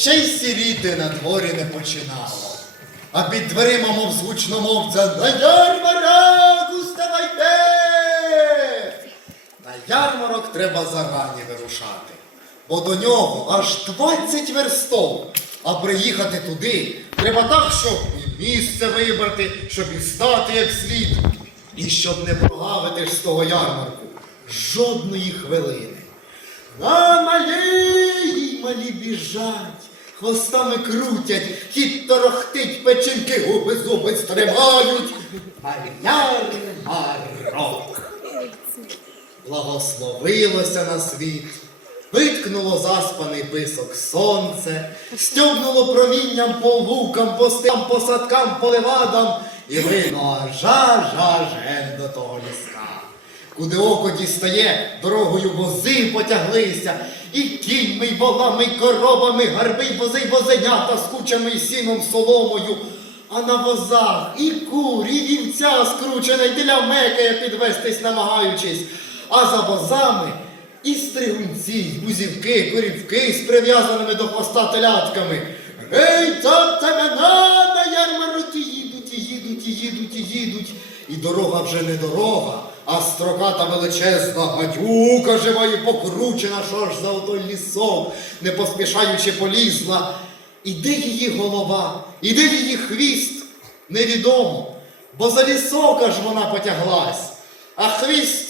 ще й сіріти на дворі не починало. А під дверима, мов звучномовця, на ярмарок уставайте! На ярмарок треба зарані вирушати, бо до нього аж 20 верстов. А приїхати туди треба так, щоб і місце вибрати, щоб і стати як слід, і щоб не прогавити ж з того ярмарку жодної хвилини. На малій малі біжать, хвостами крутять, хід торохтить, печінки губи зуби стримають. А ярмарок благословилося на світ, виткнуло заспаний писок сонце, стьобнуло промінням по лукам, по стям, по садкам, по левадам, і вино жа-жа-жен до того ліска. Куди око дістає, дорогою вози потяглися, і кіньми, й волами, й коровами, гарби, й вози, й возенята з кучами й сіном соломою. А на возах і кур, і вівця скручена, й для мекає підвестись, намагаючись. А за возами і стригунці, й бузівки, корівки з прив'язаними до хвоста телятками. Гей, це семена на ярмарок і їдуть, і їдуть, і їдуть, і їдуть. І дорога вже не дорога, а строката величезна гадюка жива і покручена, що аж за отой лісом, не поспішаючи полізла. І її голова, і де її хвіст, невідомо, бо за лісок аж вона потяглась, а хвіст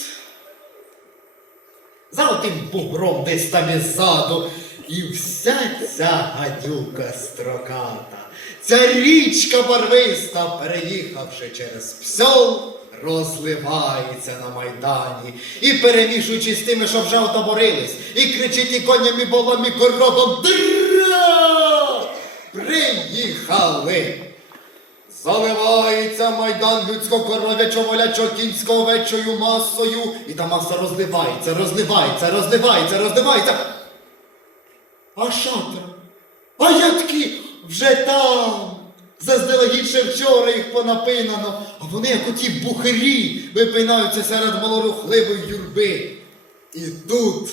за отим бугром десь там іззаду. І вся ця гадюка строката, ця річка барвиста, переїхавши через псьол, розливається на майдані і перемішуючись з тими, що вже отоборились, і кричить і коням, і болом, і коровам Дра! Приїхали! Заливається майдан людсько-коров'ячо волячо кінсько овечою масою, і та маса розливається, розливається, розливається, розливається. А шатра, а ятки вже там. Заздалегідь ще вчора їх понапинано, а вони, як оті бухарі, випинаються серед малорухливої юрби. І тут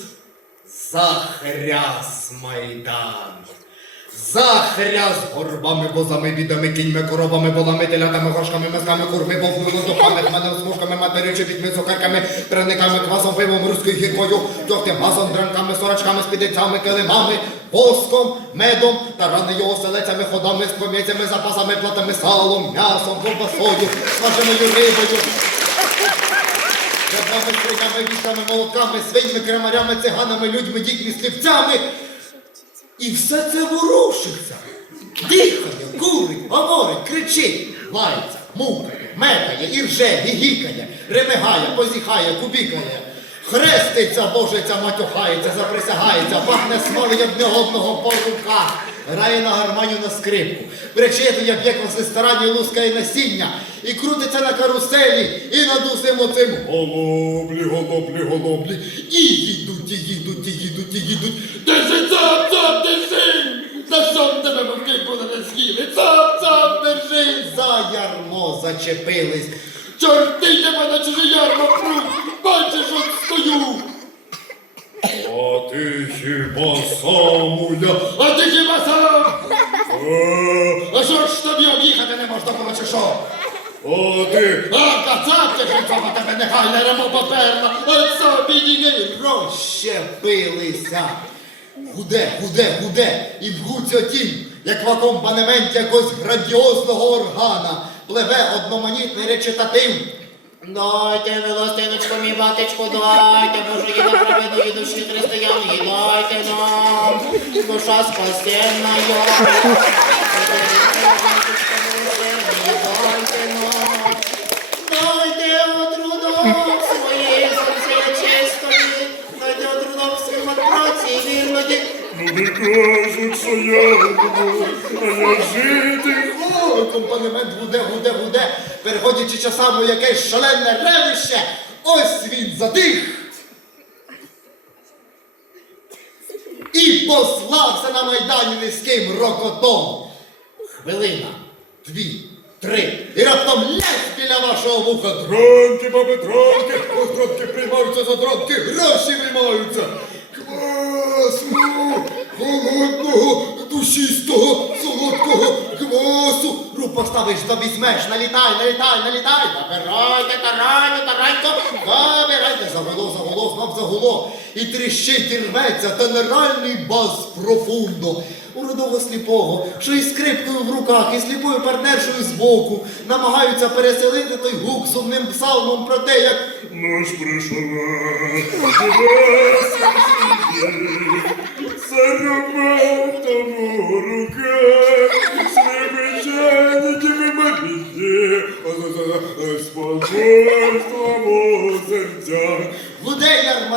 захряс майдан. Захря з горбами, возами, бідами, кіньми, коровами, волами, телятами, гошками, мисками, курми, вовними, духами, хменем, смужками, матерючи, пітьми, цукерками, пряниками, квасом, пивом, руською гіркою, тьохтем, газом, дранками, сорочками, спідицями, килимами, воском, медом, таранею, оселецями, ходами, ском'яцями, запасами, платами, салом, м'ясом, ковбасою, смаженою рибою, Жабами, стриками, вітрами, молотками, свиньми, кремарями, циганами, людьми, дітьми, слівцями. І все це ворушиться. Дихає, курить, говорить, кричить, лається, мукає, мекає, ірже, гігікає, ремигає, позіхає, кубікає. Хреститься, божиться, матюхається, заприсягається, пахне смолою одне одного по руках, грає на гармонію на скрипку, причитує, як в ресторані лускає насіння, і крутиться на каруселі, і над усім оцим голоблі, голоблі, голоблі. І їдуть, і їдуть, і їдуть, і їдуть. Зачепились. Чорти тебе на чуже ярмо пруть! Бачиш, от стою! А ти хіба сам я? А ти хіба сам? А що ж тобі об'їхати не можна було, чи що? А ти А кацапки жінцова тебе нехай не ремо поперла! От собі діни! розщепилися. Гуде, гуде, гуде, і вгуться тім, як в акомпанементі якогось грандіозного органа, пливе одноманітний речитатив. Дайте, милостиночку, мій батечку, дайте, Боже, їда праведної душі християни, дайте нам, душа спасенна, дайте нам, дайте отрудок своєї серця чистої, дайте отрудок своїм праці вірної, Ну не кажуть, що я люблю, а я жити О, акомпанемент гуде, гуде, гуде, переходячи часами якесь шалене ревище, ось він затих. І послався на майдані низьким рокотом. Хвилина, дві, три, і раптом лясь біля вашого вуха. Дронки, баби, дронки, ось дронки приймаються за дронки, гроші виймаються. Квасу, холодного, душистого, солодкого квасу. Рук ставиш, то візьмеш, налітай, налітай, налітай. Набирайте, тарайте, тарайте, набирайте. Загуло, загуло, знов загуло. І тріщить, і рветься тенеральний бас профундо. У рудого сліпого, що із скрипкою в руках, і сліпою партнершою збоку, намагаються переселити той гук сумним псалмом про те, як Ночь пришла, с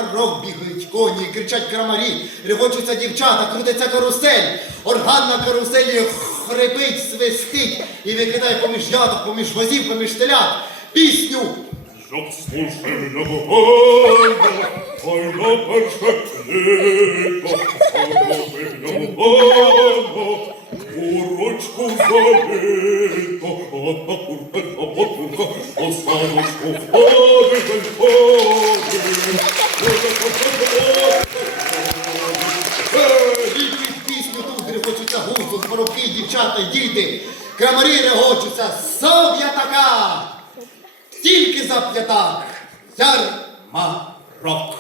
ярмарок бігають коні, кричать крамарі, регочуться дівчата, крутиться карусель, орган на каруселі хрипить, свистить і викидає поміж ядок, поміж возів, поміж телят пісню. Як слушаю я Бога, ой, на перше літо, ой, Бога, урочку залито, одна курка, одна курка, останочку ходить, ходить. Ей, пісню тут регочуться гусу, воробки, дівчата, діти. Крамарі регочуться, соб'я така, тільки за п'ятак, ярмарок.